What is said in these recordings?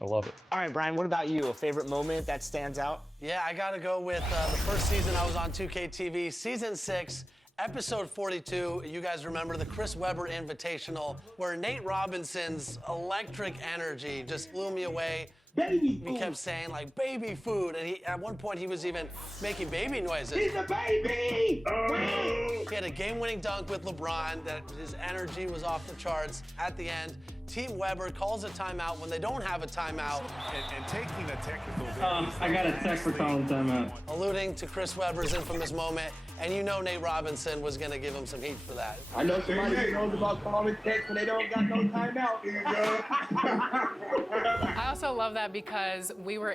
I love it. All right, Brian, what about you? A favorite moment that stands out? Yeah, I got to go with the first season I was on 2K TV, Season 6, Episode 42. You guys remember the Chris Webber Invitational, where Nate Robinson's electric energy just blew me away. He kept saying, like, baby food, and at one point he was even making baby noises. He's a baby! He had a game-winning dunk with LeBron that his energy was off the charts. At the end, Team Webber calls a timeout when they don't have a timeout. And taking a technical... I got a text for calling timeout. Alluding to Chris Webber's infamous moment, and you know Nate Robinson was going to give him some heat for that. I know somebody who knows about calling text when they don't got no timeout. Here you go. I also love that because we were...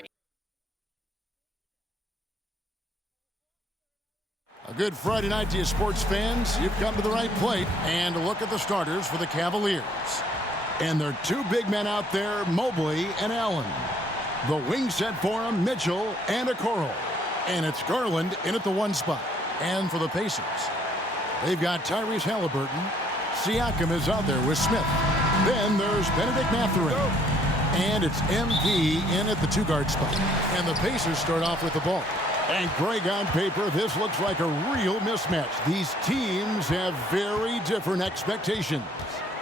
A good Friday night to you sports fans. You've come to the right plate. And look at the starters for the Cavaliers. And there are two big men out there, Mobley and Allen. The wing set for them, Mitchell and Okoro. And it's Garland in at the one spot. And for the Pacers, they've got Tyrese Haliburton. Siakam is out there with Smith. Then there's Benedict Mathurin. And it's MP in at the two-guard spot. And the Pacers start off with the ball. And Greg, on paper, this looks like a real mismatch. These teams have very different expectations.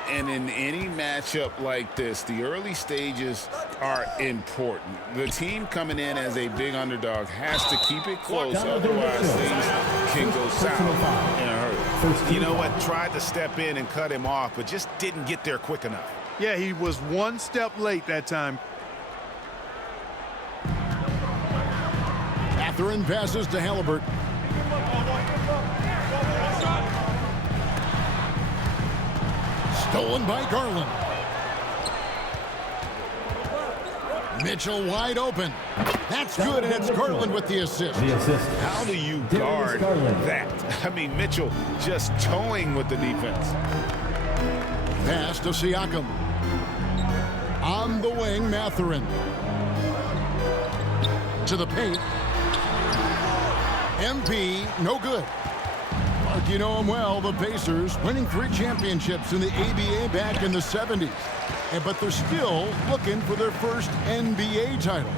And in any matchup like this, the early stages are important. The team coming in as a big underdog has to keep it close, otherwise things can go south in a hurry. You know what? Tried to step in and cut him off, but just didn't get there quick enough. Yeah, he was one step late that time. Mathurin passes to Haliburton. Stolen by Garland. Mitchell wide open. That's good, and it's Garland with the assist. How do you guard that? I mean, Mitchell just towing with the defense. Pass to Siakam. On the wing, Mathurin. To the paint. MP, no good. Mark, you know him well, the Pacers, winning 3 championships in the ABA back in the 70s. But they're still looking for their first NBA title.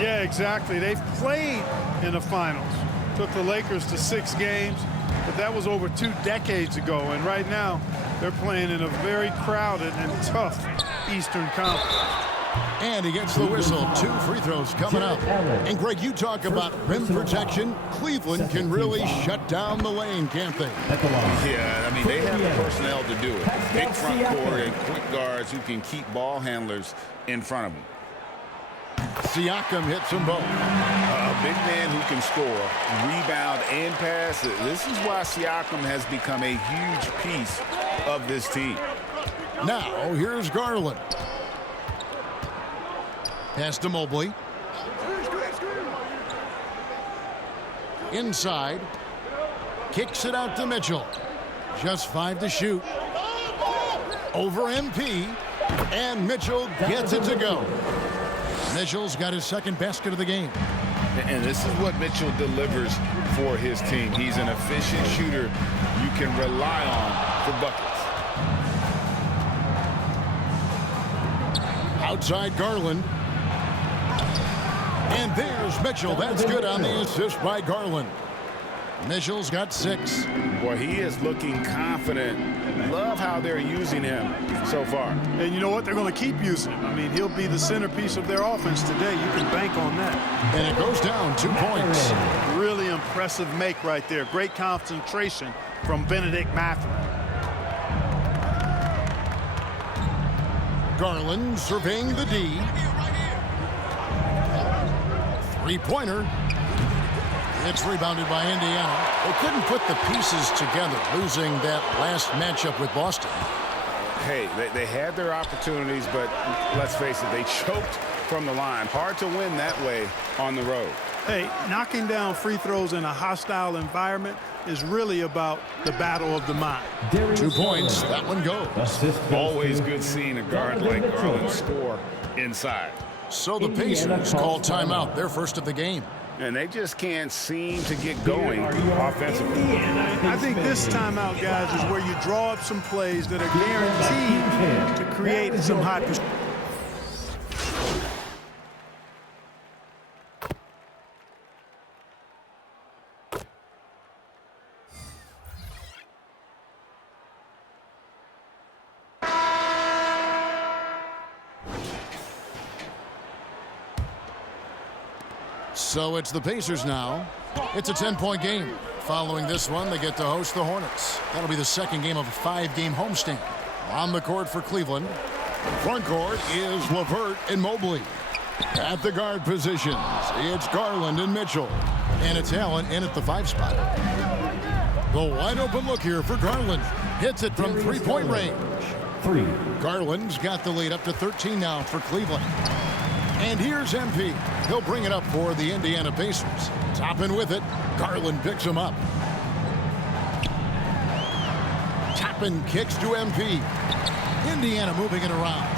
Yeah, exactly. They've played in the finals. Took the Lakers to 6 games, but that was over 2 decades ago. And right now, they're playing in a very crowded and tough Eastern Conference. And he gets the whistle. 2 free throws coming up. And Greg, you talk about rim protection. Cleveland can really shut down the lane, can't they? Yeah, I mean, they have the personnel to do it. Big front court and quick guards who can keep ball handlers in front of them. Siakam hits them both. A big man who can score, rebound, and pass. This is why Siakam has become a huge piece of this team. Now, here's Garland. Pass to Mobley. Inside. Kicks it out to Mitchell. Just 5 to shoot. Over MP. And Mitchell gets it to go. Mitchell's got his second basket of the game. And this is what Mitchell delivers for his team. He's an efficient shooter you can rely on for buckets. Outside Garland. And there's Mitchell. That's good on the assist by Garland. Mitchell's got 6. Boy, he is looking confident. Love how they're using him so far. And you know what? They're going to keep using him. I mean, he'll be the centerpiece of their offense today. You can bank on that. And it goes down 2 points. Really impressive make right there. Great concentration from Benedict Mathurin. Garland surveying the D. 3-pointer. It's rebounded by Indiana. They couldn't put the pieces together, losing that last matchup with Boston. Hey, they had their opportunities, but let's face it, they choked from the line. Hard to win that way on the road. Hey, knocking down free throws in a hostile environment is really about the battle of the mind. 2 points. That one goes. Always good seeing a guard like Garland score inside. So the Pacers call timeout, their first of the game. And they just can't seem to get going offensively. I think this timeout, guys, is where you draw up some plays that are guaranteed to create some hot. So it's the Pacers now. It's a 10-point game. Following this one, they get to host the Hornets. That'll be the second game of a 5-game homestand. On the court for Cleveland. Front court is LeVert and Mobley. At the guard positions, it's Garland and Mitchell. And it's Allen in at the 5 spot. The wide open look here for Garland. Hits it from 3-point range. Garland's got the lead up to 13 now for Cleveland. And here's MP. He'll bring it up for the Indiana Pacers. Topping with it, Garland picks him up. Toppin kicks to MP. Indiana moving it around.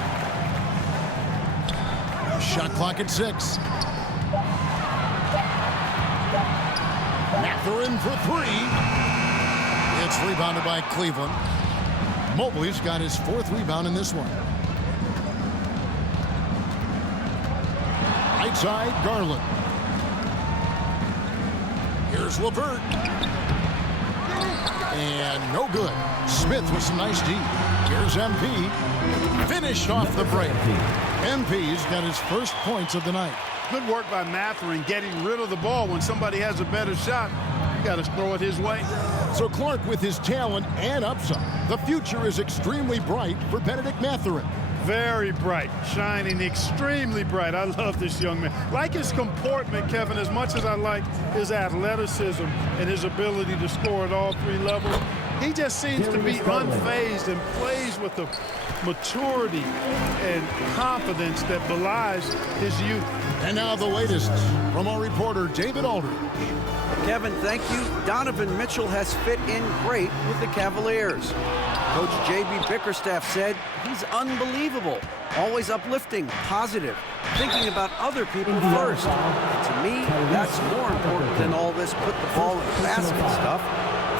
Shot clock at 6. Mathurin for 3. It's rebounded by Cleveland. Mobley's got his 4th rebound in this one. Right side, Garland. Here's LeVert. And no good. Smith with some nice D. Here's MP. Finished off the break. MP's got his first points of the night. Good work by Mathurin getting rid of the ball. When somebody has a better shot, you got to throw it his way. So Clark, with his talent and upside, the future is extremely bright for Benedict Mathurin. Very bright, shining extremely bright. I love this young man. Like his comportment, Kevin, as much as I like his athleticism and his ability to score at all 3 levels, he just seems to be unfazed and plays with the maturity and confidence that belies his youth. And now the latest from our reporter, David Aldridge. Kevin, thank you. Donovan Mitchell has fit in great with the Cavaliers. Coach J.B. Bickerstaff said he's unbelievable, always uplifting, positive, thinking about other people first. And to me, that's more important than all this put the ball in the basket stuff.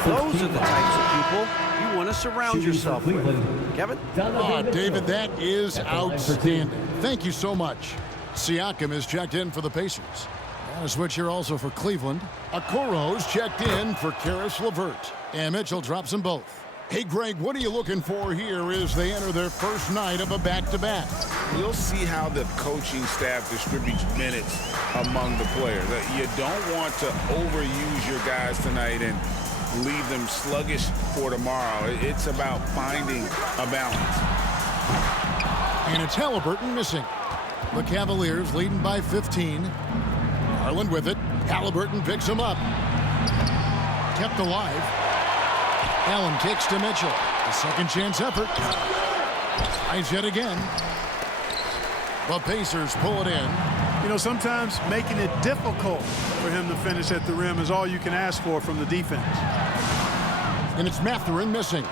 Those are the types of people you want to surround yourself with. Kevin? Oh, David, that is outstanding. Thank you so much. Siakam is checked in for the Pacers. And a switch here also for Cleveland. Okoro's checked in for Caris LeVert. And Mitchell drops them both. Hey, Greg, what are you looking for here as they enter their first night of a back-to-back? You'll see how the coaching staff distributes minutes among the players. You don't want to overuse your guys tonight and leave them sluggish for tomorrow. It's about finding a balance. And it's Haliburton missing. The Cavaliers leading by 15. Garland with it. Haliburton picks him up. Kept alive. Allen kicks to Mitchell. A second chance effort. Tries yet again. The Pacers pull it in. You know, sometimes making it difficult for him to finish at the rim is all you can ask for from the defense. And it's Mathurin missing.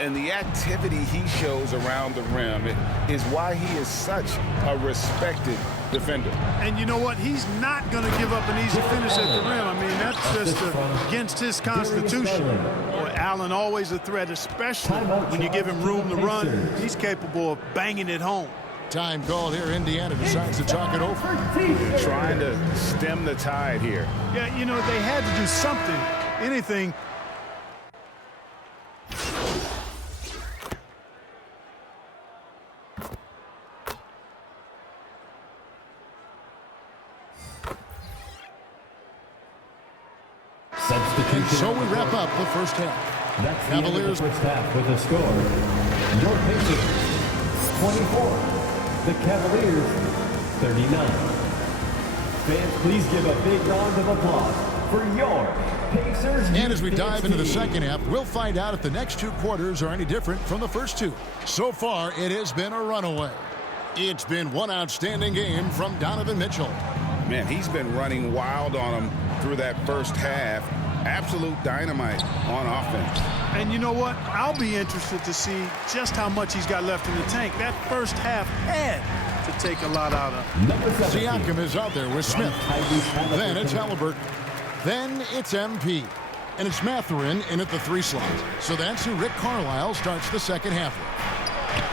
And the activity he shows around the rim is why he is such a respected defender. And you know what? He's not going to give up an easy finish at the rim. I mean, that's just against his constitution. Boy, Allen always a threat, especially when you give him room to run. He's capable of banging it home. Time called here. Indiana decides to talk it over. Trying to stem the tide here. Yeah, you know, they had to do something, anything. And so we wrap up the first half. That's the Cavaliers end of the first half with a score. Your Pacers 24. The Cavaliers 39. Fans, please give a big round of applause for your Pacers. And as we dive into the second half, we'll find out if the next 2 quarters are any different from the first 2. So far, it has been a runaway. It's been one outstanding game from Donovan Mitchell. Man, he's been running wild on him through that first half. Absolute dynamite on offense. And you know what? I'll be interested to see just how much he's got left in the tank. That first half had to take a lot out of. Siakam is out there with Smith. Then it's Haliburton. Then it's MP. And it's Mathurin in at the 3 slot. So that's who Rick Carlisle starts the second half with.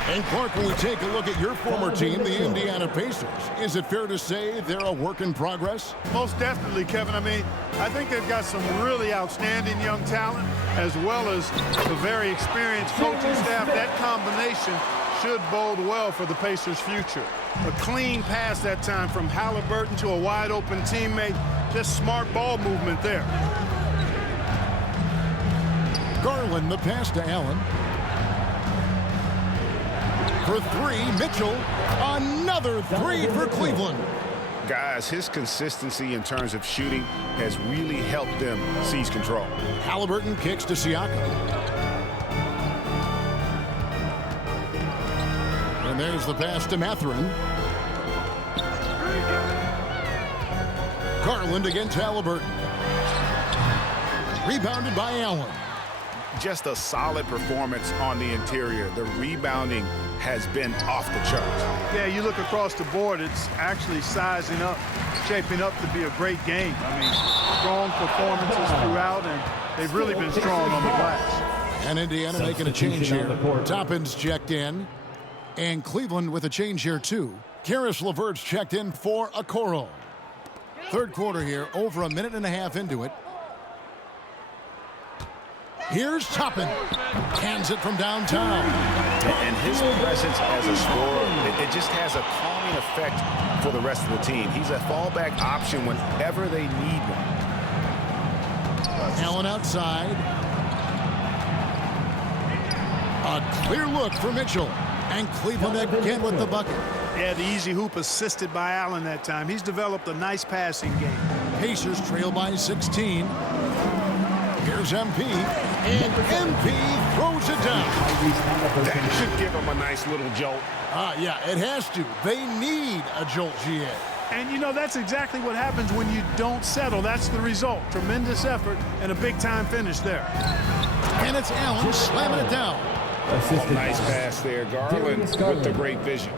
And Clark, when we take a look at your former team, the Indiana Pacers, is it fair to say they're a work in progress? Most definitely, Kevin. I mean, I think they've got some really outstanding young talent, as well as a very experienced coaching staff. That combination should bode well for the Pacers' future. A clean pass that time from Haliburton to a wide-open teammate. Just smart ball movement there. Garland, the pass to Allen. For three, Mitchell. Another three for Cleveland. Guys, his consistency in terms of shooting has really helped them seize control. Haliburton kicks to Siakam. And there's the pass to Mathurin. Garland against Haliburton. Rebounded by Allen. Just a solid performance on the interior. The rebounding has been off the charts. Yeah, you look across the board, it's actually sizing up, shaping up to be a great game. I mean, strong performances throughout, and they've really been strong on the glass. And Indiana making a change here. Toppin's checked in, and Cleveland with a change here too. Karis LeVert's checked in for Okoro. Third quarter here, over a minute and a half into it. Here's Toppin. Hands it from downtown. And his presence as a scorer, it just has a calming effect for the rest of the team. He's a fallback option whenever they need one. Allen outside. A clear look for Mitchell. And Cleveland again with the bucket. Yeah, the easy hoop assisted by Allen that time. He's developed a nice passing game. Pacers trail by 16. Here's MP, and MP throws it down. That should give them a nice little jolt. Yeah, it has to. They need a jolt, GA. And, you know, that's exactly what happens when you don't settle. That's the result. Tremendous effort and a big-time finish there. And it's Allen slamming it down. Nice pass there. Garland with the great vision.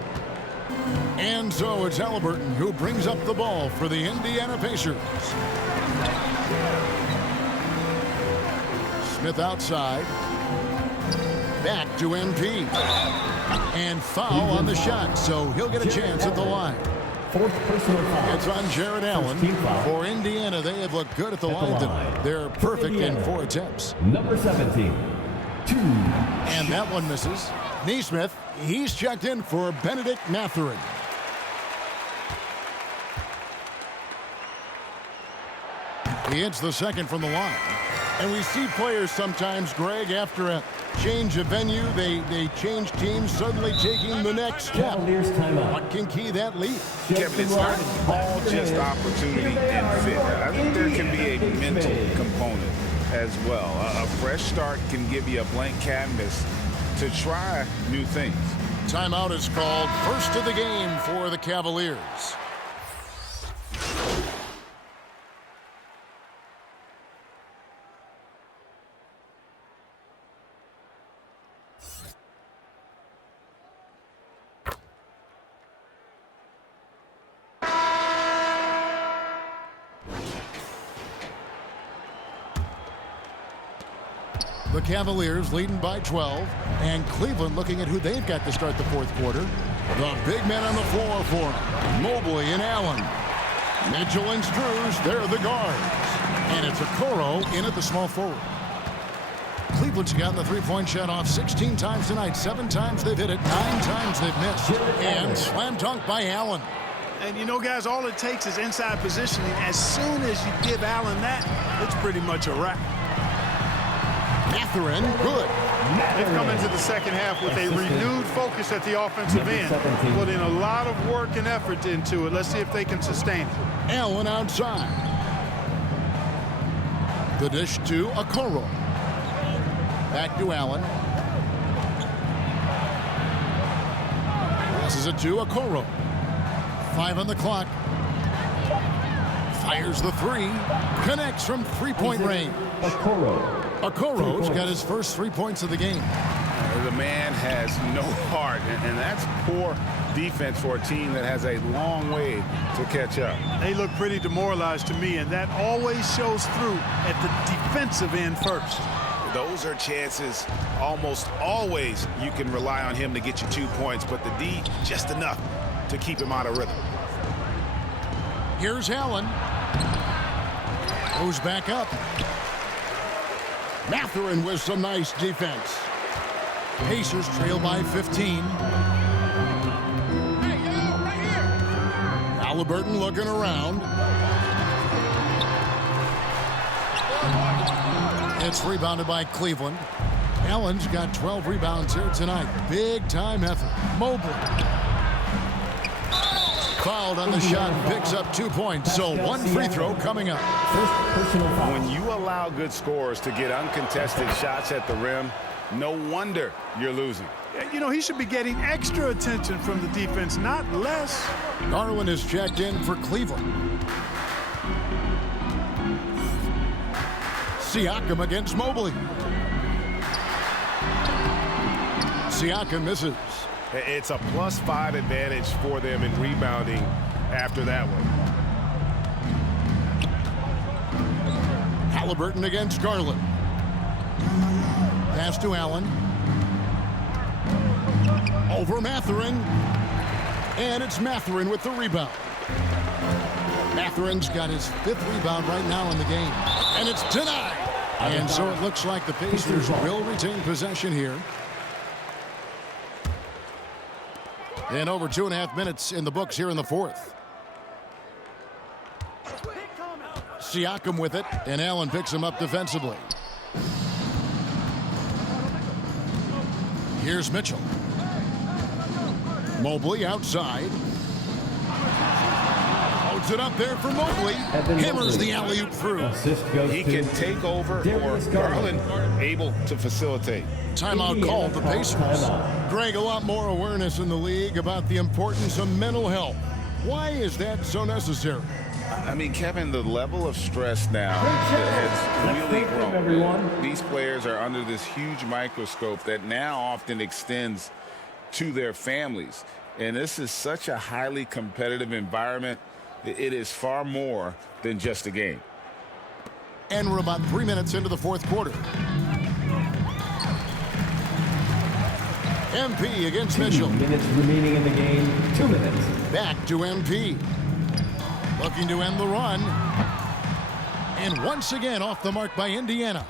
And so it's Haliburton who brings up the ball for the Indiana Pacers. Smith outside. Back to MP. And foul on the shot, so he'll get a chance at the line. Fourth personal foul. It's on Jared Allen. For Indiana, they have looked good at the line tonight. They're perfect in 4 attempts. Number 17. 2. And that one misses. Neesmith, he's checked in for Benedict Mathurin. He hits the second from the line. And we see players sometimes, Greg, after a change of venue, they change teams, suddenly taking the next step. What can key that lead? Kevin, it's not all just opportunity and fit. I think there can be a mental component as well. A fresh start can give you a blank canvas to try new things. Timeout is called. First of the game for the Cavaliers. The Cavaliers leading by 12, and Cleveland looking at who they've got to start the fourth quarter. The big men on the floor for them, Mobley and Allen. Mitchell and Strus, they're the guards. And it's Okoro in at the small forward. Cleveland's gotten the three-point shot off 16 times tonight. 7 times they've hit it, 9 times they've missed. And slam dunk by Allen. And, you know, guys, all it takes is inside positioning. As soon as you give Allen that, it's pretty much a wrap. Mathurin, good. They've come into the second half with a renewed focus at the offensive end. Put in a lot of work and effort into it. Let's see if they can sustain it. Allen outside. The dish to Okoro. Back to Allen. Passes it to Okoro. 5 on the clock. Fires the 3. Connects from three-point range. Okoro's got his first 3 points of the game. The man has no heart, and that's poor defense for a team that has a long way to catch up. They look pretty demoralized to me, and that always shows through at the defensive end first. Those are chances almost always you can rely on him to get you 2 points, but the D, just enough to keep him out of rhythm. Here's Allen. Goes back up. Mathurin with some nice defense. Pacers trail by 15. Haliburton looking around. It's rebounded by Cleveland. Allen's got 12 rebounds here tonight. Big time effort. Mobley fouled on the shot and picks up 2 points. So one free throw coming up. First personal foul. When you allow good scorers to get uncontested shots at the rim, no wonder you're losing. You know, he should be getting extra attention from the defense, not less. Garland is checked in for Cleveland. Siakam against Mobley. Siakam misses. It's a +5 advantage for them in rebounding after that one. Haliburton against Garland. Pass to Allen. Over Mathurin. And it's Mathurin with the rebound. Mathurin's got his 5th rebound right now in the game. And it's denied. And so it looks like the Pacers will retain possession here. And over 2.5 minutes in the books here in the 4th. Siakam with it, and Allen picks him up defensively. Here's Mitchell. Mobley outside. Holds it up there for Mobley. Hammers the alley-oop through. He can take over, or Garland able to facilitate. Timeout called the Pacers. Greg, a lot more awareness in the league about the importance of mental health. Why is that so necessary? I mean, Kevin, the level of stress now has really grown. These players are under this huge microscope that now often extends to their families. And this is such a highly competitive environment. It is far more than just a game. And we're about 3 minutes into the 4th quarter. MP against Mitchell. 2 minutes remaining in the game. 2 minutes. Back to MP. Looking to end the run. And once again off the mark by Indiana.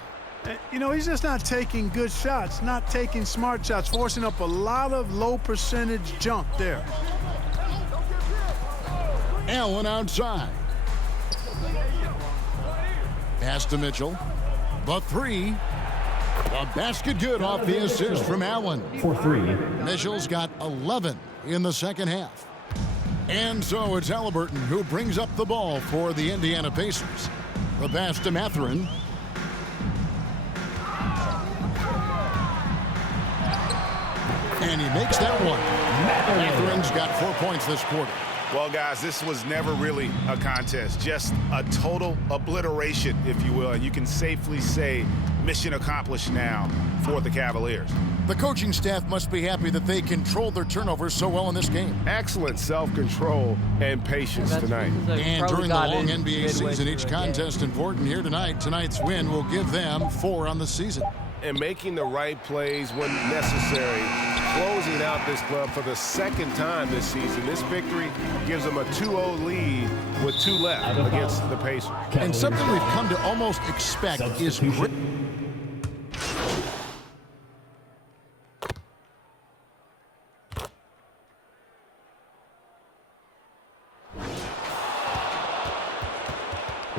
You know, he's just not taking good shots, not taking smart shots, forcing up a lot of low percentage jump there. Allen outside. Pass to Mitchell. The 3. A basket good off the assist from Allen. For 3. Mitchell's got 11 in the second half. And so it's Haliburton who brings up the ball for the Indiana Pacers. The pass to Mathurin. And he makes that one. Mathurin's got 4 points this quarter. Well, guys, this was never really a contest, just a total obliteration, if you will. And you can safely say mission accomplished now for the Cavaliers. The coaching staff must be happy that they controlled their turnovers so well in this game. Excellent self-control and patience tonight. And during the long NBA season, each contest important here tonight. Tonight's win will give them 4 on the season. And making the right plays when necessary, closing out this club for the 2nd time this season. This victory gives them a 2-0 lead with 2 left against the Pacers. And something we've come to almost expect is grit.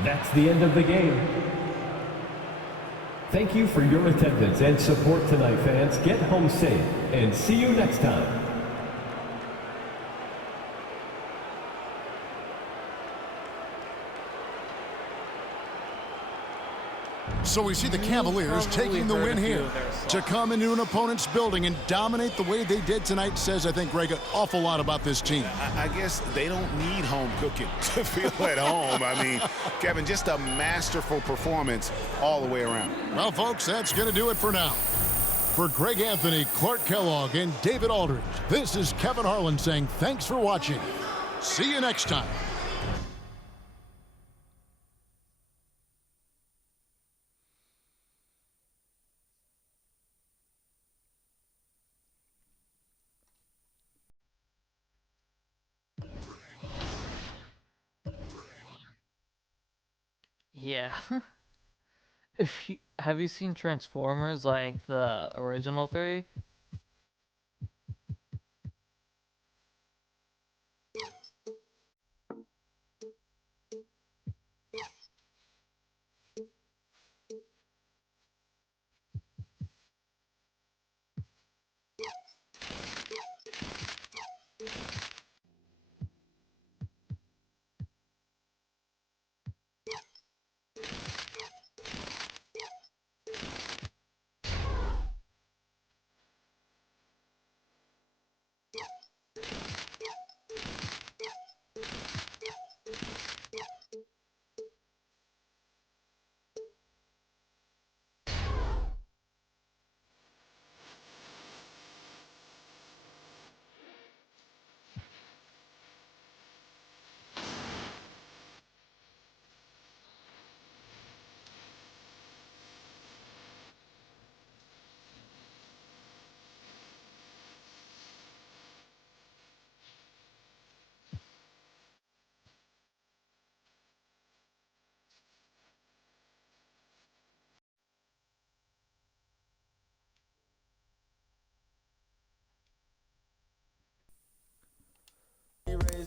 That's the end of the game. Thank you for your attendance and support tonight, fans. Get home safe and see you next time. So we see the Cavaliers taking the win here. To come into an opponent's building and dominate the way they did tonight says, I think, Greg, an awful lot about this team. I guess they don't need home cooking to feel at home. I mean, Kevin, just a masterful performance all the way around. Well, folks, that's going to do it for now. For Greg Anthony, Clark Kellogg, and David Aldridge, this is Kevin Harlan saying thanks for watching. See you next time. Yeah. Have you seen Transformers, like the original 3?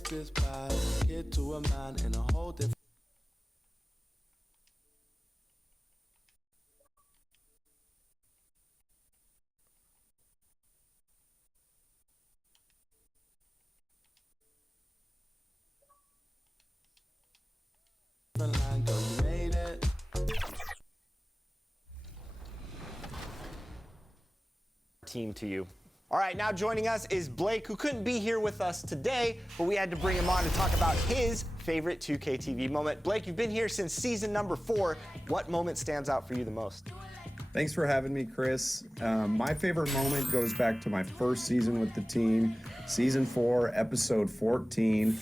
get this vibe, get to a man in a whole different. Team to you. All right, now joining us is Blake, who couldn't be here with us today, but we had to bring him on to talk about his favorite 2K TV moment. Blake, you've been here since season number 4. What moment stands out for you the most? Thanks for having me, Chris. My favorite moment goes back to my first season with the team, season 4, episode 14.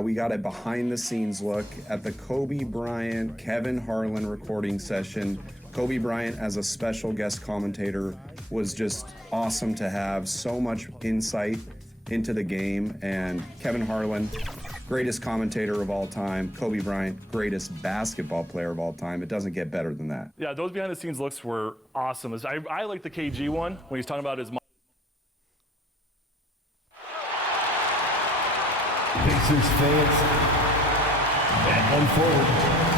We got a behind-the-scenes look at the Kobe Bryant, Kevin Harlan recording session. Kobe Bryant as a special guest commentator was just awesome to have. So much insight into the game. And Kevin Harlan, greatest commentator of all time. Kobe Bryant, greatest basketball player of all time. It doesn't get better than that. Yeah, those behind-the-scenes looks were awesome. I like the KG one when he's talking about his mom. Pacers fans at one forward.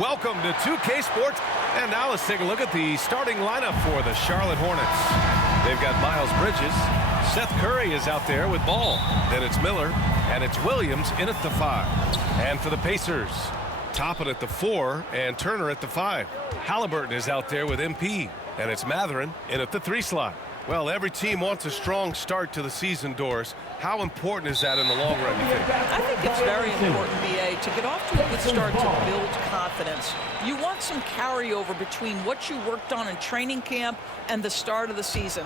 Welcome to 2K Sports. And now let's take a look at the starting lineup for the Charlotte Hornets. They've got Miles Bridges. Seth Curry is out there with Ball. Then it's Miller, and it's Williams in at the 5. And for the Pacers, Toppin at the 4 and Turner at the 5. Haliburton is out there with MP, and it's Matherin in at the 3 slot. Well, every team wants a strong start to the season, Doris. How important is that in the long run, you think? I think it's very important, BA, to get off to a good start to build confidence. You want some carryover between what you worked on in training camp and the start of the season.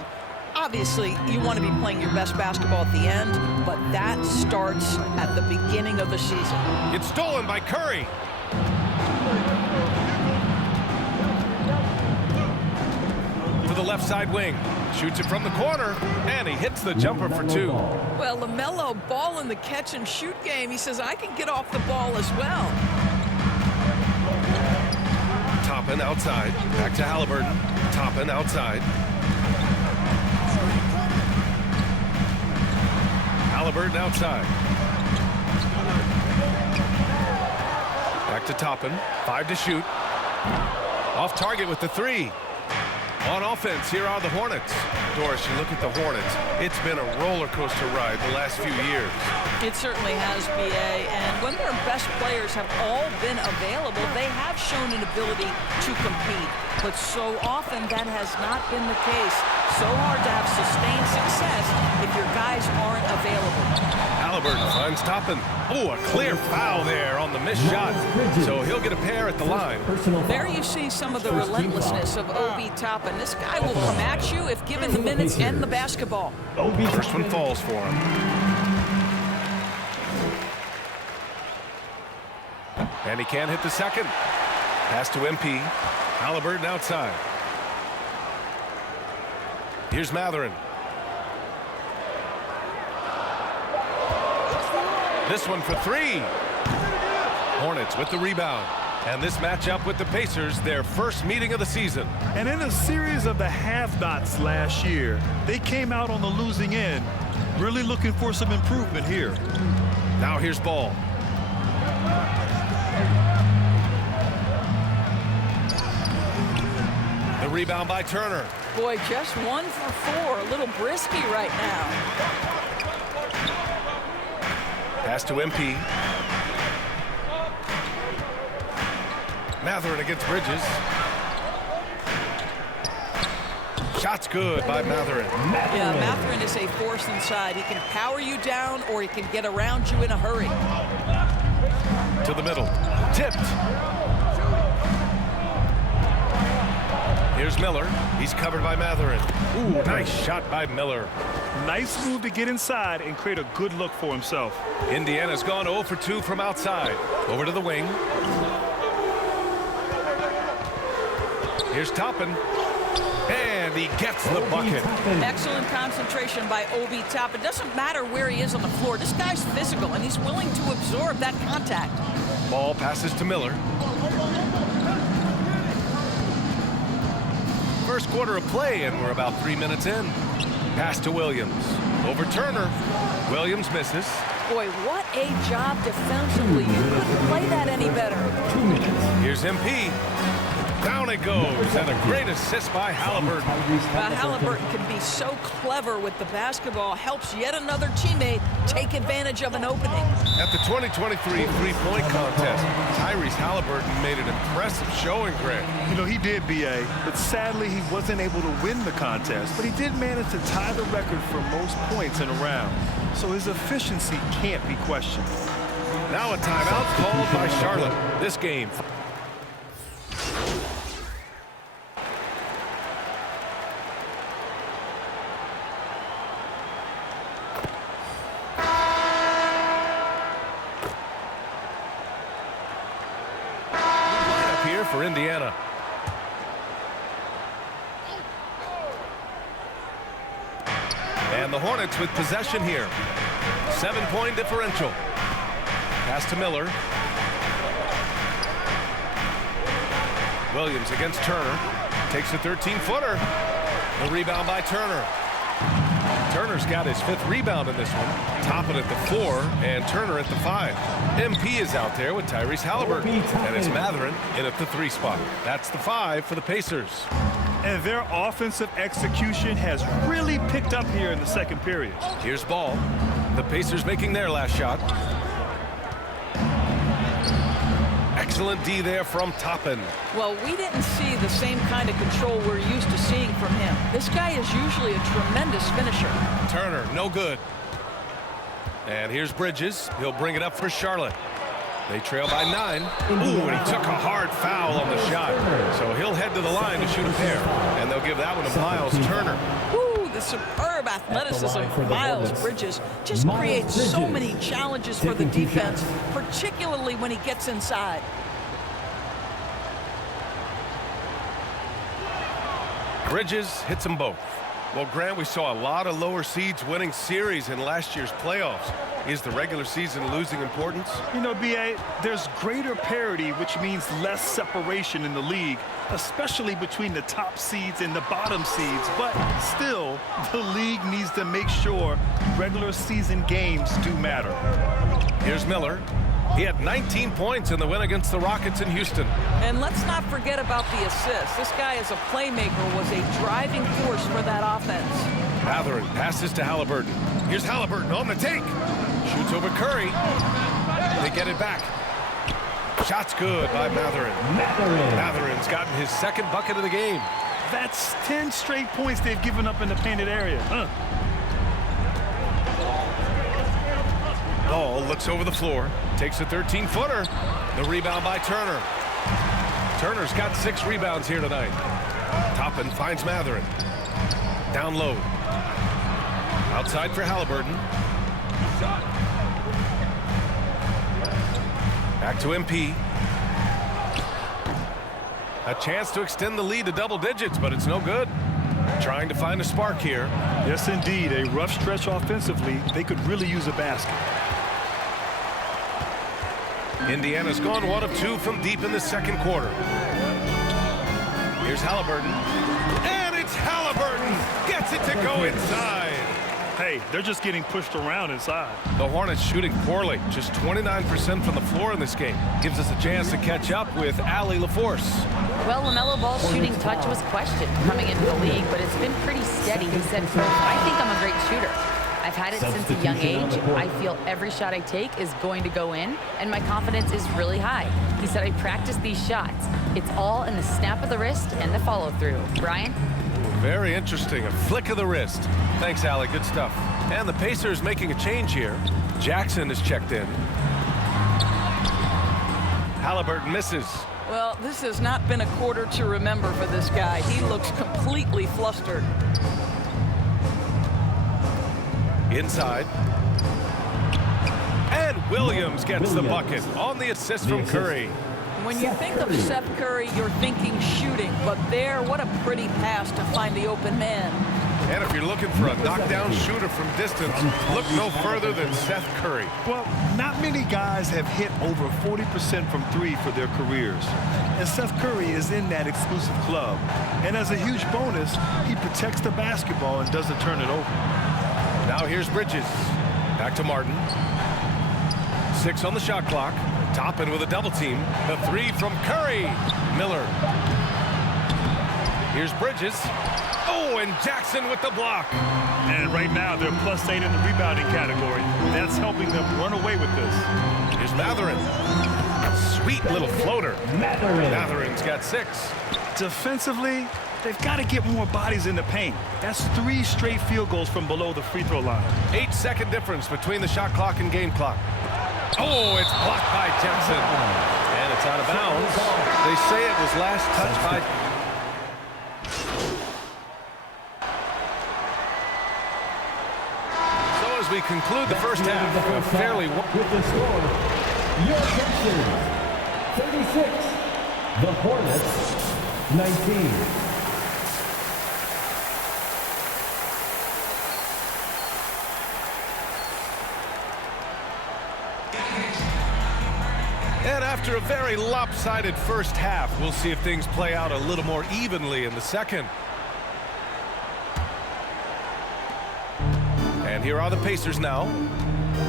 Obviously, you want to be playing your best basketball at the end, but that starts at the beginning of the season. It's stolen by Curry. To the left side wing. Shoots it from the corner, and he hits the jumper for 2. Well, LaMelo Ball in the catch-and-shoot game, he says, I can get off the ball as well. Toppin outside. Back to Haliburton. Toppin outside. Haliburton outside. Back to Toppin. 5 to shoot. Off target with the 3. On offense, here are the Hornets. Doris, you look at the Hornets. It's been a roller coaster ride the last few years. It certainly has, BA. And when their best players have all been available, they have shown an ability to compete. But so often that has not been the case. So hard to have sustained success if your guys aren't available. Haliburton finds Toppin. Oh, a clear foul there on the missed shot. So he'll get a pair at the line. There you see some of the relentlessness of Obi Toppin. This guy will come at you if given the minutes and the basketball. First one falls for him. And he can't hit the second. Pass to MP. Haliburton outside. Here's Matherin. This one for 3. Hornets with the rebound. And this matchup with the Pacers, their first meeting of the season. And in a series of the have-nots last year, they came out on the losing end, really looking for some improvement here. Now here's Ball. The rebound by Turner. Boy, just 1 for 4. A little brisky right now. Pass to MP. Matherin against Bridges. Shot's good by Matherin. Yeah, Matherin is a force inside. He can power you down or he can get around you in a hurry. To the middle. Tipped. Here's Miller. He's covered by Matherin. Ooh, nice shot by Miller. Nice move to get inside and create a good look for himself. Indiana's gone 0 for 2 from outside. Over to the wing. Here's Toppin. And he gets the bucket. Excellent concentration by Obi Toppin. It doesn't matter where he is on the floor. This guy's physical, and he's willing to absorb that contact. Ball passes to Miller. First quarter of play, and we're about 3 minutes in. Pass to Williams. Over Turner. Williams misses. Boy, what a job defensively. You couldn't play that any better. 2 minutes. Here's MP. Down it goes, and a great assist by Haliburton. Haliburton can be so clever with the basketball, helps yet another teammate take advantage of an opening. At the 2023 three-point contest, Tyrese Haliburton made an impressive showing, Greg. You know, he did, B.A., but sadly he wasn't able to win the contest, but he did manage to tie the record for most points in a round. So his efficiency can't be questioned. Now a timeout called by Charlotte. This game. Here for Indiana. And the Hornets with possession here. 7-point differential. Pass to Miller. Williams against Turner. Takes a 13-footer. The rebound by Turner. Turner's got his 5th rebound in this one. Toppin at the 4 and Turner at the 5. MP is out there with Tyrese Haliburton. And it's Mathurin in at the 3 spot. That's the 5 for the Pacers. And their offensive execution has really picked up here in the second period. Here's Ball. The Pacers making their last shot. Excellent D there from Toppin. Well, we didn't see the same kind of control we're used to seeing from him. This guy is usually a tremendous finisher. Turner, no good. And here's Bridges. He'll bring it up for Charlotte. They trail by 9. Ooh, and he took a hard foul on the shot. So he'll head to the line to shoot a pair. And they'll give that one to Myles Turner. Ooh, the superb athleticism of Myles Bridges just creates so many challenges for the defense, particularly when he gets inside. Bridges hits them both. Well, Grant, we saw a lot of lower seeds winning series in last year's playoffs. Is the regular season losing importance? You know, B.A., there's greater parity, which means less separation in the league, especially between the top seeds and the bottom seeds. But still, the league needs to make sure regular season games do matter. Here's Miller. He had 19 points in the win against the Rockets in Houston. And let's not forget about the assist. This guy as a playmaker was a driving force for that offense. Mathurin passes to Haliburton. Here's Haliburton on the take. Shoots over Curry. They get it back. Shot's good by Mathurin. Mathurin's gotten his 2nd bucket of the game. That's 10 straight points they've given up in the painted area. Ball looks over the floor, takes a 13-footer. The rebound by Turner. Turner's got 6 rebounds here tonight. Toppin finds Mathurin. Down low. Outside for Haliburton. Back to MP. A chance to extend the lead to double digits, but it's no good. Trying to find a spark here. Yes, indeed. A rough stretch offensively. They could really use a basket. Indiana's gone 1 of 2 from deep in the second quarter. Here's Haliburton. And it's Haliburton. Gets it to go inside. Hey, they're just getting pushed around inside. The Hornets shooting poorly. Just 29% from the floor in this game. Gives us a chance to catch up with Allie LaForce. Well, LaMelo Ball's shooting touch was questioned coming into the league, but it's been pretty steady. He said, I think I'm a great shooter. I've had it since a young age. I feel every shot I take is going to go in, and my confidence is really high. He said I practice these shots. It's all in the snap of the wrist and the follow-through. Brian? Very interesting. A flick of the wrist. Thanks, Allie. Good stuff. And the Pacers making a change here. Jackson is checked in. Haliburton misses. Well, this has not been a quarter to remember for this guy. He looks completely flustered. Inside. And Williams gets the bucket on the assist from Curry. When you think of Seth Curry, you're thinking shooting, but there, what a pretty pass to find the open man. And if you're looking for a knockdown shooter from distance, look no further than Seth Curry. Well, not many guys have hit over 40% from three for their careers. And Seth Curry is in that exclusive club. And as a huge bonus, he protects the basketball and doesn't turn it over. Now here's Bridges. Back to Martin. 6 on the shot clock. Toppin with a double team. The 3 from Curry. Miller. Here's Bridges. Oh, and Jackson with the block. And right now, they're +8 in the rebounding category. That's helping them run away with this. Here's Mathurin. Sweet little floater. Mathurin's got 6. Defensively, they've got to get more bodies in the paint. That's 3 straight field goals from below the free throw line. 8-second difference between the shot clock and game clock. Oh, it's blocked by Jackson. And it's out of bounds. They say it was last touched by... As we conclude the first half, fairly... With the score, your Pacers, 36. The Hornets, 19. And after a very lopsided first half, we'll see if things play out a little more evenly in the second. And here are the Pacers now.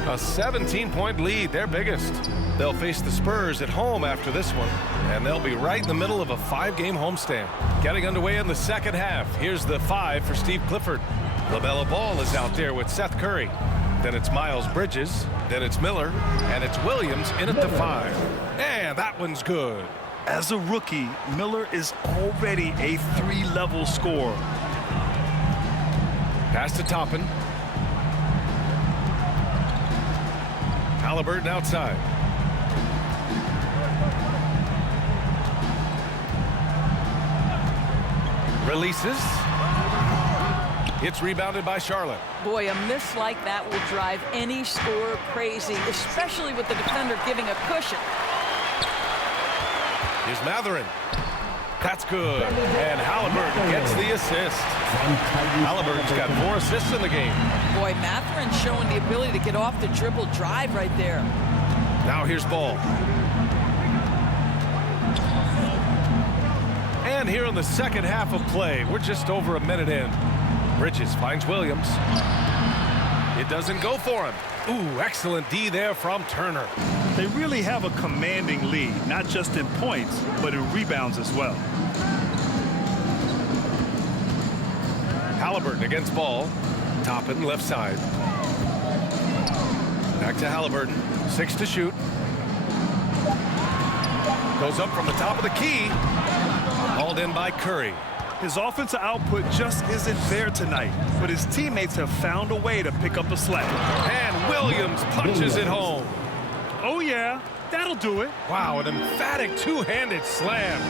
A 17-point lead, their biggest. They'll face the Spurs at home after this one, and they'll be right in the middle of a 5-game homestand. Getting underway in the second half. Here's the 5 for Steve Clifford. LaMelo Ball is out there with Seth Curry. Then it's Miles Bridges. Then it's Miller. And it's Williams in at the 5. And that one's good. As a rookie, Miller is already a 3-level scorer. Pass to Toppin. Haliburton outside. Releases. It's rebounded by Charlotte. Boy, a miss like that will drive any scorer crazy, especially with the defender giving a cushion. Here's Mathurin. That's good. And Haliburton gets the assist. Haliburton's got 4 assists in the game. Boy, Mathurin showing the ability to get off the dribble drive right there. Now here's Ball. And here in the second half of play, we're just over a minute in. Bridges finds Williams. It doesn't go for him. Ooh, excellent D there from Turner. They really have a commanding lead, not just in points, but in rebounds as well. Haliburton against Ball. Toppin left side. Back to Haliburton. 6 to shoot. Goes up from the top of the key. Hauled in by Curry. His offensive output just isn't there tonight, but his teammates have found a way to pick up the slack. And Williams punches it home. Oh, yeah, that'll do it. Wow, an emphatic two-handed slam.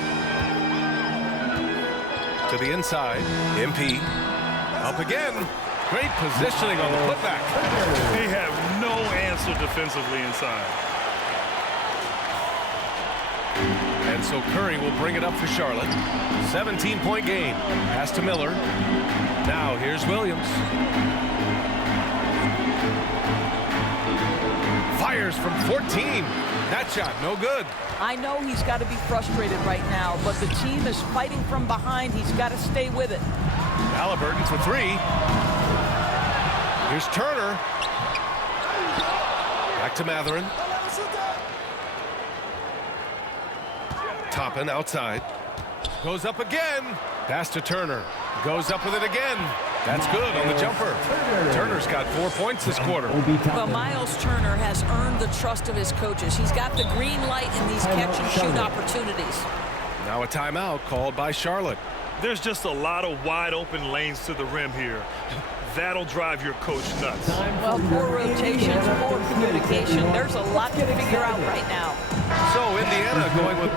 To the inside, MP. Up again. Great positioning on the putback. They have no answer defensively inside. And so Curry will bring it up for Charlotte. 17-point game. Pass to Miller. Now here's Williams. Fires from 14. That shot, no good. I know he's got to be frustrated right now, but the team is fighting from behind. He's got to stay with it. Haliburton for 3. Here's Turner. Back to Mathurin. Toppin outside. Goes up again. Pass to Turner. Goes up with it again. That's good on the jumper. Turner's got 4 points this quarter. Well, Myles Turner has earned the trust of his coaches. He's got the green light in these catch-and-shoot opportunities. Now a timeout called by Charlotte. There's just a lot of wide-open lanes to the rim here. That'll drive your coach nuts. Well, poor rotations, poor communication. There's a lot to figure out right now. So Indiana going with...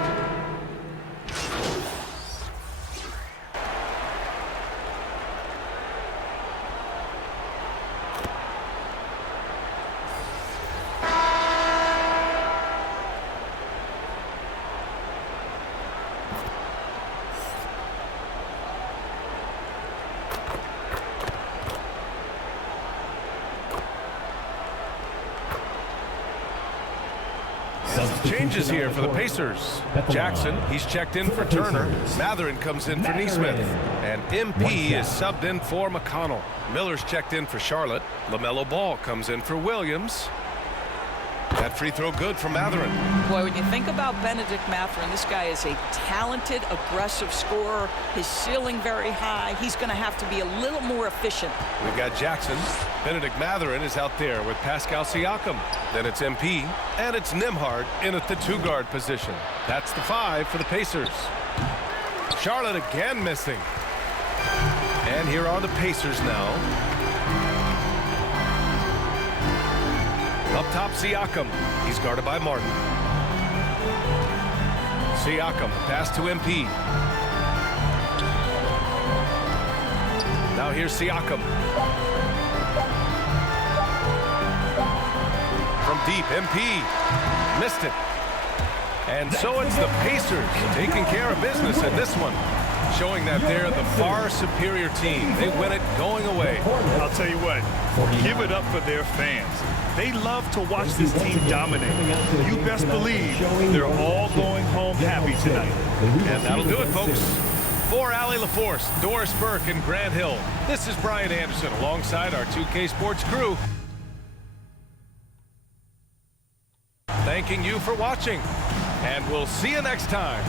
Changes here for the Pacers. Jackson, he's checked in for Turner. Mathurin comes in for Neesmith. And MP is subbed in for McConnell. Miller's checked in for Charlotte. LaMelo Ball comes in for Williams. That free throw good for Mathurin. Boy, when you think about Benedict Mathurin, this guy is a talented, aggressive scorer. His ceiling very high. He's going to have to be a little more efficient. We've got Jackson. Benedict Mathurin is out there with Pascal Siakam. Then it's MP, and it's Nembhard in at the 2-guard position. That's the 5 for the Pacers. Charlotte again missing. And here are the Pacers now. Up top, Siakam. He's guarded by Martin. Siakam, pass to MP. Now here's Siakam. From deep, MP. Missed it. And so it's the Pacers taking care of business in this one, showing that they're the far superior team. They win it going away. I'll tell you what, give it up for their fans. They love to watch this team dominate. You best believe they're all going home happy tonight. And that'll do it, folks. For Allie LaForce, Doris Burke, and Grant Hill, this is Brian Anderson alongside our 2K Sports crew. Thanking you for watching, and we'll see you next time.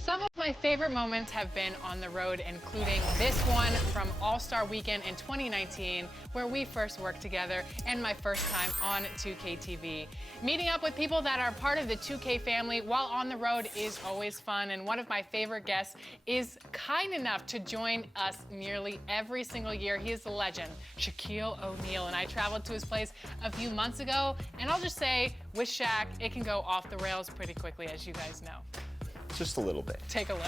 Some of my favorite moments have been on the road, including this one from All-Star Weekend in 2019, where we first worked together, and my first time on 2K TV. Meeting up with people that are part of the 2K family while on the road is always fun, and one of my favorite guests is kind enough to join us nearly every single year. He is the legend, Shaquille O'Neal, and I traveled to his place a few months ago, and I'll just say, with Shaq, it can go off the rails pretty quickly, as you guys know. Just a little bit. Take a look.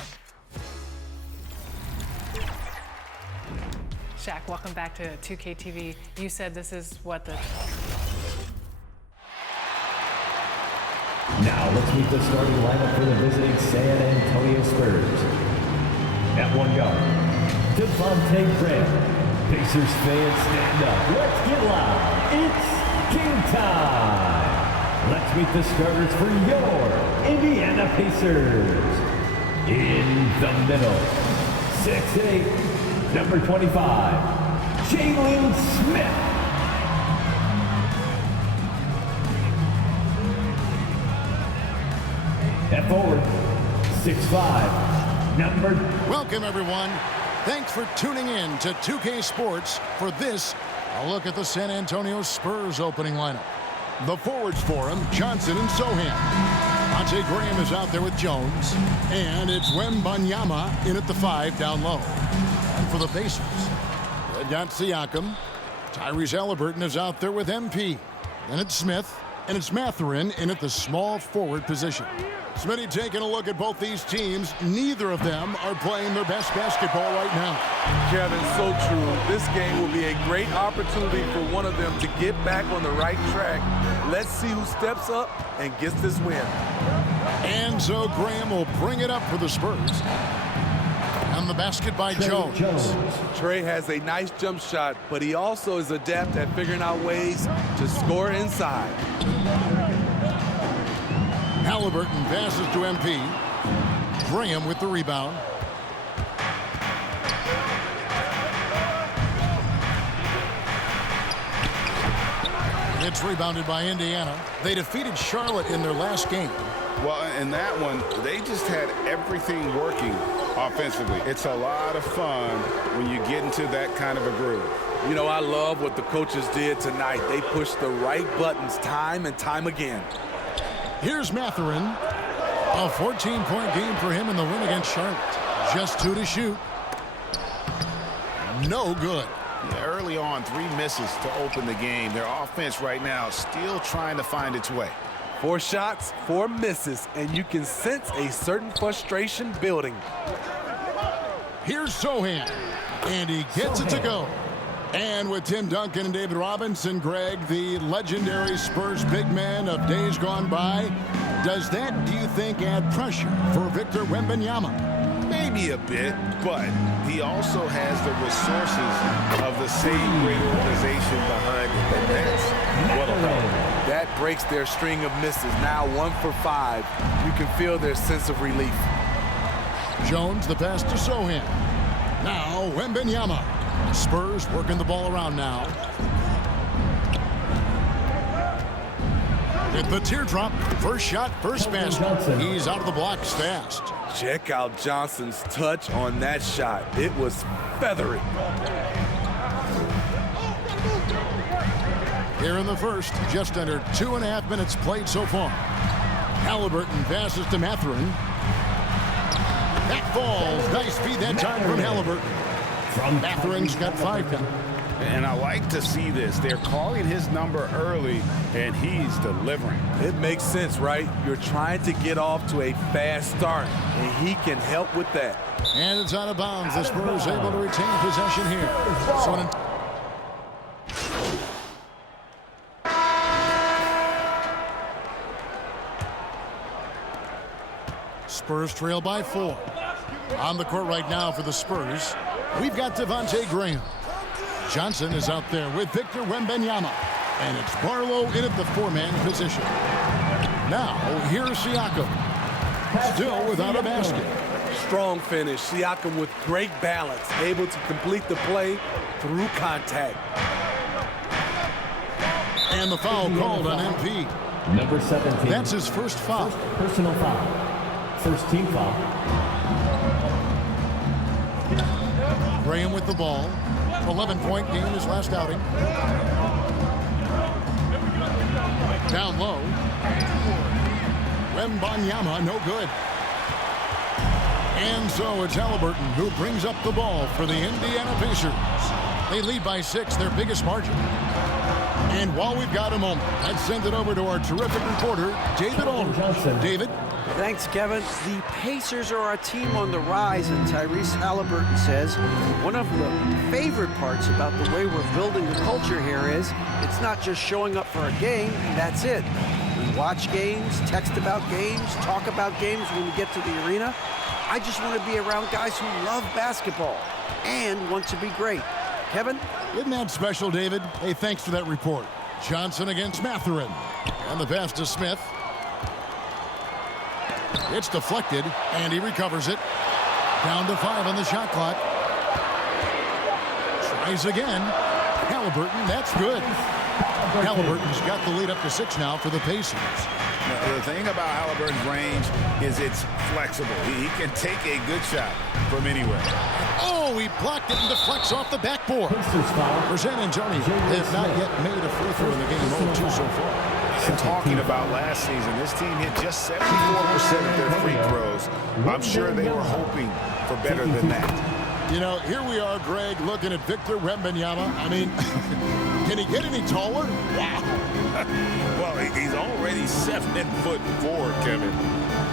Shaq, welcome back to 2K TV. You said this is what the... Now let's meet the starting lineup for the visiting San Antonio Spurs. At one guard, Devontae Graham. Pacers fans stand up. Let's get loud. It's game time. Let's meet the starters for your Indiana Pacers. In the middle, 6'8", number 25, Jalen Smith. At forward, 6'5", number... Welcome, everyone. Thanks for tuning in to 2K Sports for this, a look at the San Antonio Spurs opening lineup. The forwards for him, Johnson and Sohan. Devontae Graham is out there with Jones. And it's Wembanyama in at the 5 down low. And for the Pacers, they've got Siakam. Tyrese Haliburton is out there with MP. Then it's Smith. And it's Mathurin in at the small forward position. Smitty taking a look at both these teams. Neither of them are playing their best basketball right now. Kevin, so true. This game will be a great opportunity for one of them to get back on the right track. Let's see who steps up and gets this win. And so Graham will bring it up for the Spurs. And the basket by Jones. Trey has a nice jump shot, but he also is adept at figuring out ways to score inside. Haliburton passes to MP. Graham with the rebound. It's rebounded by Indiana. They defeated Charlotte in their last game. Well, in that one, they just had everything working offensively. It's a lot of fun when you get into that kind of a groove. You know, I love what the coaches did tonight. They pushed the right buttons time and time again. Here's Mathurin. A 14-point game for him in the win against Charlotte. Just 2 to shoot. No good. Yeah, early on, 3 misses to open the game. Their offense right now still trying to find its way. 4 shots, 4 misses, and you can sense a certain frustration building. Here's Sohan, and he gets it to go. And with Tim Duncan and David Robinson, Greg, the legendary Spurs big man of days gone by, does that, do you think, add pressure for Victor Wembanyama? Maybe a bit, but he also has the resources of the same great organization behind him, and that's what'll help. That breaks their string of misses. Now 1 for 5. You can feel their sense of relief. Jones, the pass to Sohan. Now Wembanyama. Spurs working the ball around now. Hit the teardrop. First shot, first basket. He's out of the blocks fast. Check out Johnson's touch on that shot. It was feathery. Here in the first, just under 2.5 minutes played so far. Haliburton passes to Mathurin. That falls. Nice feed that time from Haliburton. Mathurin's got 5 now. And I like to see this. They're calling his number early, and he's delivering. It makes sense, right? You're trying to get off to a fast start, and he can help with that. And it's out of bounds. The Spurs able to retain possession here. So Spurs trail by 4. On the court right now for the Spurs, we've got Devontae Graham. Johnson is out there with Victor Wembanyama. And it's Barlow in at the 4-man position. Now, here's Siakam. Still without a basket. Strong finish. Siakam with great balance. Able to complete the play through contact. And the foul called on MP. Number 17. That's his first foul. Personal foul. First team foul. Graham with the ball. 11-point game his last outing. Down low. Wembanyama, no good. And so it's Haliburton who brings up the ball for the Indiana Pacers. They lead by 6, their biggest margin. And while we've got a moment, let's send it over to our terrific reporter, David Aldridge. David? Thanks, Kevin. The Pacers are a team on the rise, and Tyrese Haliburton says one of the favorite parts about the way we're building the culture here is it's not just showing up for a game, that's it. We watch games, text about games, talk about games when we get to the arena. I just want to be around guys who love basketball and want to be great. Kevin? Isn't that special, David? Hey, thanks for that report. Johnson against Mathurin. And the pass to Smith. It's deflected, and he recovers it. Down to 5 on the shot clock. Tries again. Haliburton, that's good. Haliburton's got the lead up to 6 now for the Pacers. The thing about Haliburton's range is it's flexible. He can take a good shot from anywhere. Oh, he blocked it and deflects off the backboard. For San Antonio, they have not yet made a free throw in the game. 0-2 so far. And talking about last season, this team hit just 74% of their free throws. I'm sure they were hoping for better than that. You know, here we are, Greg, looking at Victor Wembanyama. I mean, can he get any taller? Wow. Well, he's already 7'4", Kevin.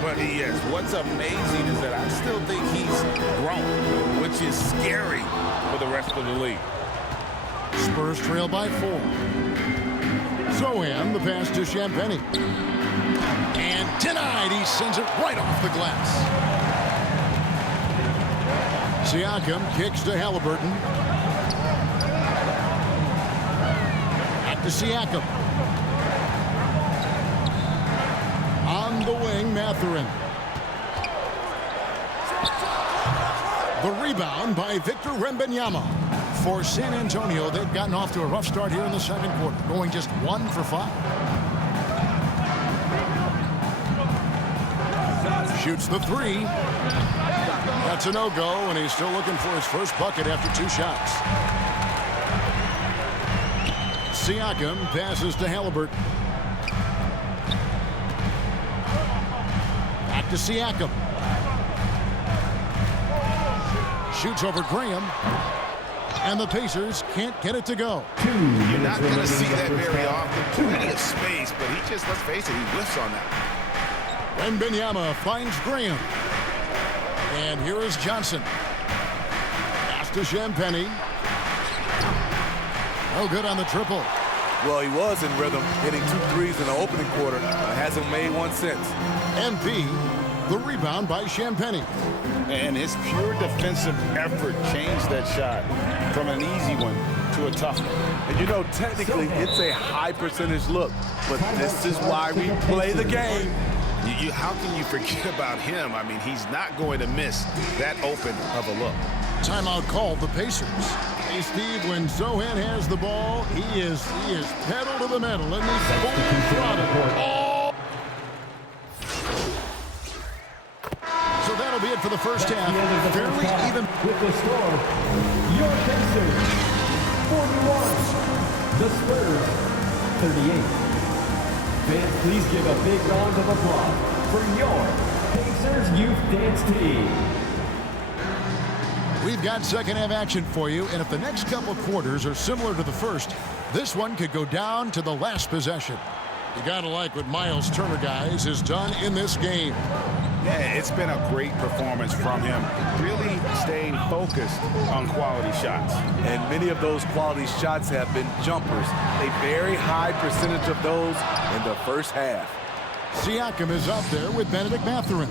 But yes, what's amazing is that I still think he's grown, which is scary for the rest of the league. Spurs trail by 4. Zohan, the pass to Champagnie. And denied. He sends it right off the glass. Siakam kicks to Haliburton. Back to Siakam. On the wing, Mathurin. The rebound by Victor Wembanyama. For San Antonio, they've gotten off to a rough start here in the second quarter, going just 1 for 5. Shoots the 3. That's a no-go, and he's still looking for his first bucket after 2 shots. Siakam passes to Haliburton. Back to Siakam. Shoots over Graham. And the Pacers can't get it to go. You're not going to see that very often. Plenty of space, but he just, let's face it, he whiffs on that. Wembanyama finds Graham. And here is Johnson. Pass to Champagnie. No good on the triple. Well, he was in rhythm, hitting 2 threes in the opening quarter, and hasn't made one since. MP, the rebound by Champagnie. And his pure defensive effort changed that shot from an easy one to a tough one. And you know, technically, it's a high percentage look, but this is why we play the game. How can you forget about him? I mean, he's not going to miss that open of a look. Timeout called, the Pacers. Hey, Steve, when Zohan has the ball, he is pedal to the metal, and he's full throttle. Oh! So that'll be it for the first half. Fairly even. With the score, your Pacers 41, the Spurs 38. Fans, please give a big round of applause for your Pacers Youth Dance Team. We've got second half action for you, and if the next couple quarters are similar to the first, this one could go down to the last possession. You gotta like what Myles Turner, guys, has done in this game. Yeah, it's been a great performance from him. Really staying focused on quality shots. And many of those quality shots have been jumpers. A very high percentage of those in the first half. Siakam is up there with Benedict Mathurin.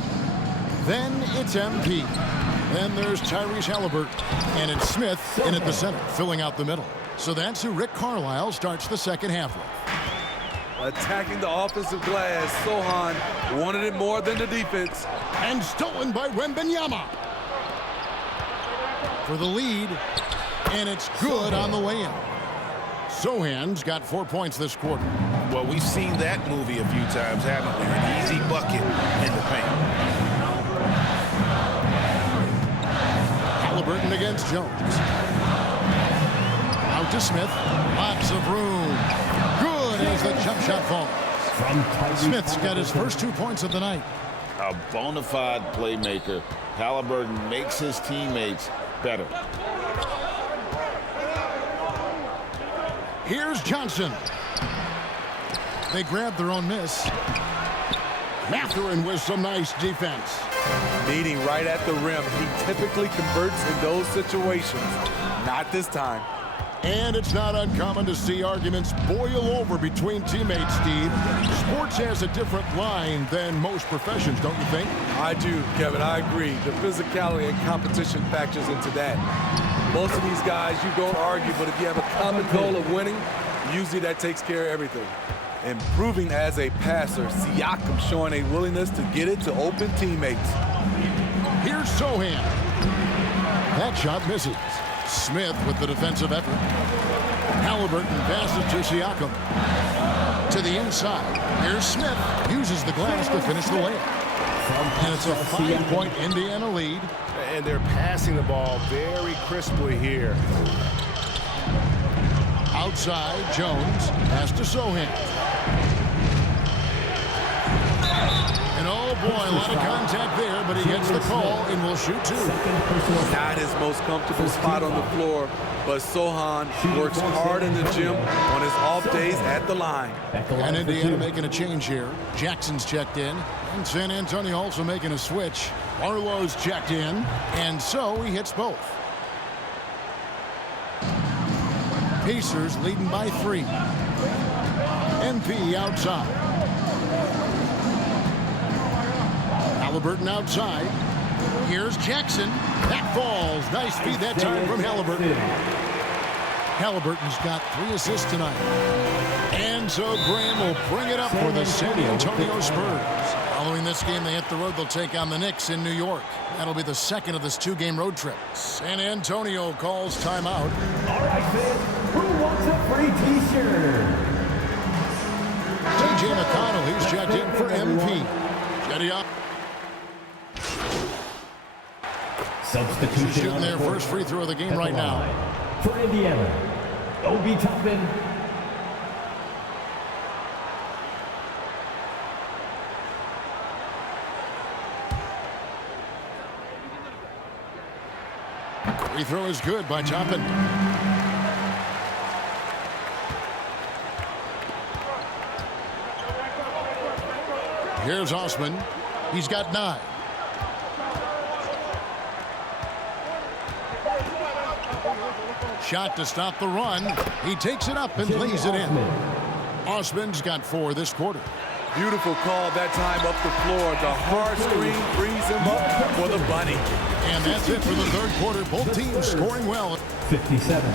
Then it's MP. Then there's Tyrese Haliburton. And it's Smith in at the center, filling out the middle. So that's who Rick Carlisle starts the second half with. Attacking the offensive glass, Sohan wanted it more than the defense. And stolen by Wembanyama. For the lead. And it's good on the way in. Sohan's got 4 points this quarter. Well, we've seen that movie a few times, haven't we? An easy bucket in the paint. Halliburton against Jones. Out to Smith. Lots of room. Good as the jump shot falls. Smith's got his first 2 points of the night. A bona fide playmaker. Haliburton makes his teammates better. Here's Johnson. They grabbed their own miss. Mathurin with some nice defense. Meeting right at the rim. He typically converts in those situations. Not this time. And it's not uncommon to see arguments boil over between teammates, Steve. Sports has a different line than most professions, don't you think? I do, Kevin. I agree. The physicality and competition factors into that. Most of these guys, you don't argue, but if you have a common goal of winning, usually that takes care of everything. Improving as a passer, Siakam showing a willingness to get it to open teammates. Here's Sohan. That shot misses. Smith with the defensive effort. Haliburton passes to Siakam. To the inside. Here's Smith. Uses the glass to finish the layup. And it's a 5-point Indiana lead. And they're passing the ball very crisply here. Outside, Jones pass to Sohan. And oh boy, a lot of contact there, but he gets the call and will shoot two. Not his most comfortable spot on the floor, but Sohan works hard in the gym on his off days at the line. And Indiana making a change here. Jackson's checked in, and San Antonio also making a switch. Arlo's checked in, and so he hits both. Pacers leading by 3. MP outside. Haliburton outside. Here's Jackson. That falls. Nice feed that time from Haliburton. Haliburton's got 3 assists tonight. And so Graham will bring it up for the San Antonio Spurs. Following this game, they hit the road. They'll take on the Knicks in New York. That'll be the second of this 2-game road trip. San Antonio calls timeout. All right, fans, who wants a free T-shirt? T.J. McConnell, he's checked in for MP. Jetty up. Substitution shooting their first free throw of the game right now. For Indiana, Obi Toppin. Free throw is good by Toppin. Here's Osman. He's got 9. Shot to stop the run. He takes it up and lays it in. Osman's got 4 this quarter. Beautiful call that time up the floor. The hard screen frees him up for the bunny. And that's it for the third quarter. Both teams scoring well. 57.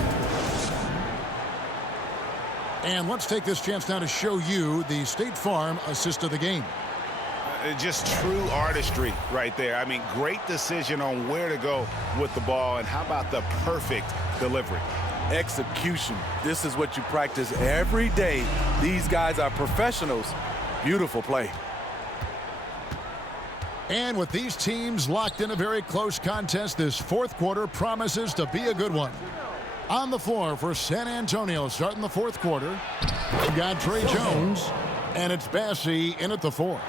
And let's take this chance now to show you the State Farm assist of the game. Just true artistry right there. I mean, great decision on where to go with the ball, and how about the perfect delivery? Execution. This is what you practice every day. These guys are professionals. Beautiful play. And with these teams locked in a very close contest, this fourth quarter promises to be a good one. On the floor for San Antonio starting the fourth quarter, we've got Trey Jones, and it's Bassey in at the 4.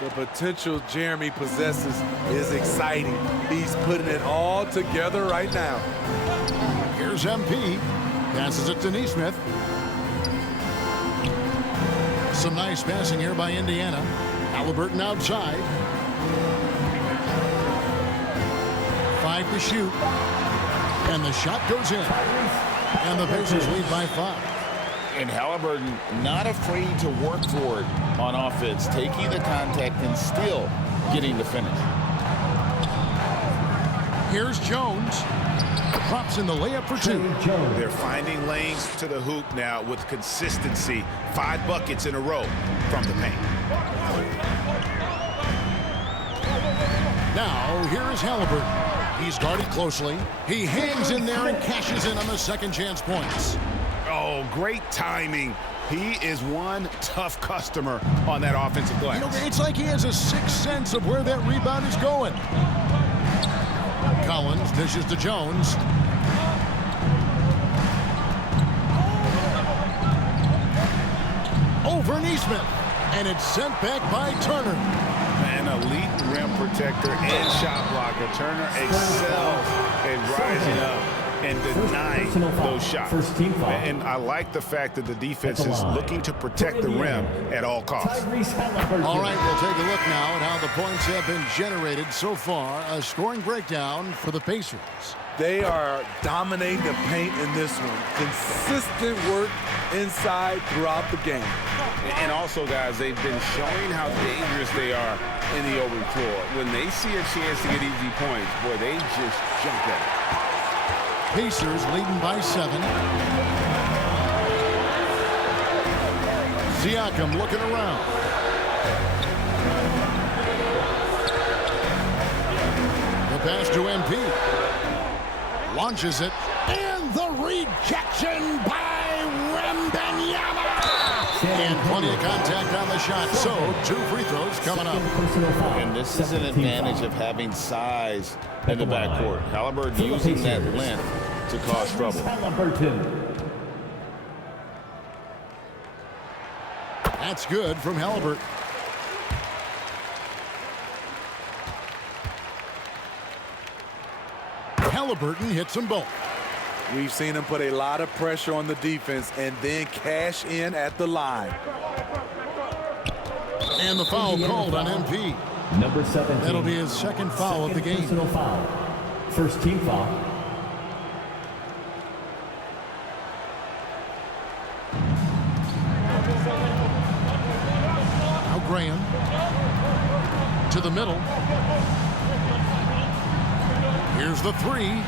The potential Jeremy possesses is exciting. He's putting it all together right now. Here's MP. Passes it to Nesmith. Some nice passing here by Indiana. Haliburton outside. 5 to shoot. And the shot goes in. And the Pacers lead by 5. And Haliburton not afraid to work for it on offense, taking the contact and still getting the finish. Here's Jones. Drops in the layup for 2. They're finding lanes to the hoop now with consistency. 5 buckets in a row from the paint. Now, here is Haliburton. He's guarded closely. He hangs in there and cashes in on the second chance points. Oh, great timing. He is one tough customer on that offensive glass. You know, it's like he has a sixth sense of where that rebound is going. Collins dishes to Jones. Over Neesmith. And it's sent back by Turner. An elite rim protector and shot blocker. Turner excels at rising up and denying those shots. And I like the fact that the defense is looking to protect the rim at all costs. All right, we'll take a look now at how the points have been generated so far. A scoring breakdown for the Pacers. They are dominating the paint in this one. Consistent work inside throughout the game. And also, guys, they've been showing how dangerous they are in the open floor. When they see a chance to get easy points, boy, they just jump at it. Pacers leading by 7. Siakam looking around. The pass to MP. Launches it. And the rejection by Wembanyama. And plenty of contact on the shot. So 2 free throws coming up. And this is an advantage of having size in the backcourt. Haliburton using that length to cause trouble. That's good from Haliburton. Haliburton hits them both. We've seen him put a lot of pressure on the defense and then cash in at the line. And the foul called on MP. Number 17. That'll be his second foul of the game. Personal foul. First team foul. Now Graham to the middle. Here's the 3.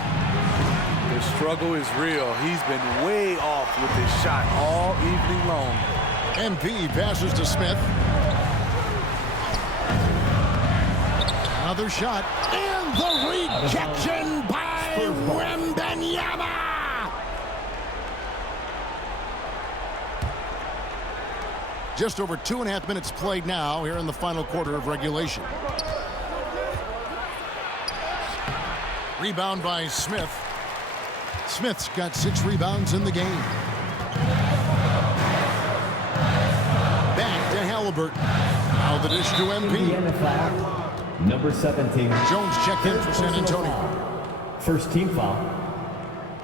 The struggle is real. He's been way off with his shot all evening long. MP passes to Smith. Another shot. And the rejection by Wembanyama. Just over 2.5 minutes played now here in the final quarter of regulation. Rebound by Smith. Smith's got 6 rebounds in the game. Back to Haliburton. Now the dish to MP. Number 17. Jones checked in for San Antonio. First team foul.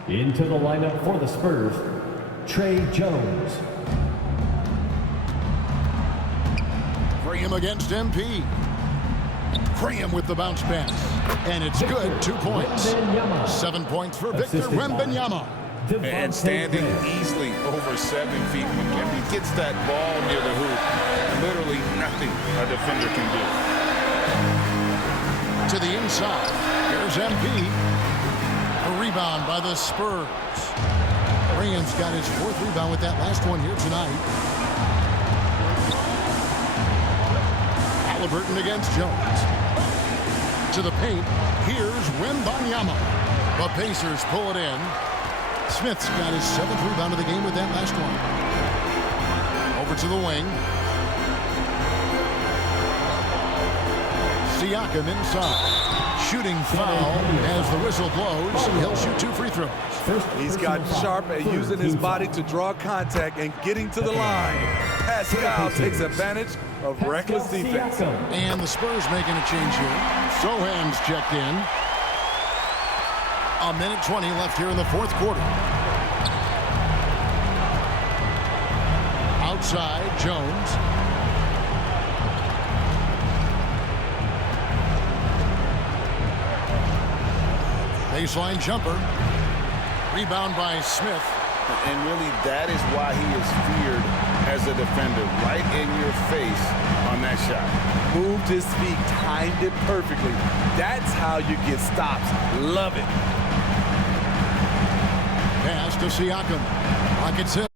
Into the lineup for the Spurs, Trey Jones. Graham against MP. Graham with the bounce pass. And it's good. 2 points. 7 points for Victor Wembanyama. And standing easily over 7 feet. When Wemby gets that ball near the hoop, literally nothing a defender can do. To the inside. Here's MP. A rebound by the Spurs. Graham's got his 4th rebound with that last one here tonight. Haliburton against Jones. To the paint. Here's Wembanyama. The Pacers pull it in. Smith's got his 7th rebound of the game with that last one. Over to the wing. Siakam inside. Shooting foul as the whistle blows. He'll shoot 2 free throws. He's gotten sharp at using his body to draw contact and getting to the line. Pascal takes advantage of reckless defense. And the Spurs making a change here. Sohan's checked in. 1:20 left here in the 4th quarter. Outside, Jones. Baseline jumper. Rebound by Smith. And really, that is why he is feared as a defender. Right in your face on that shot. Moved his feet, timed it perfectly. That's how you get stops. Love it. Pass to Siakam. Rockets hit.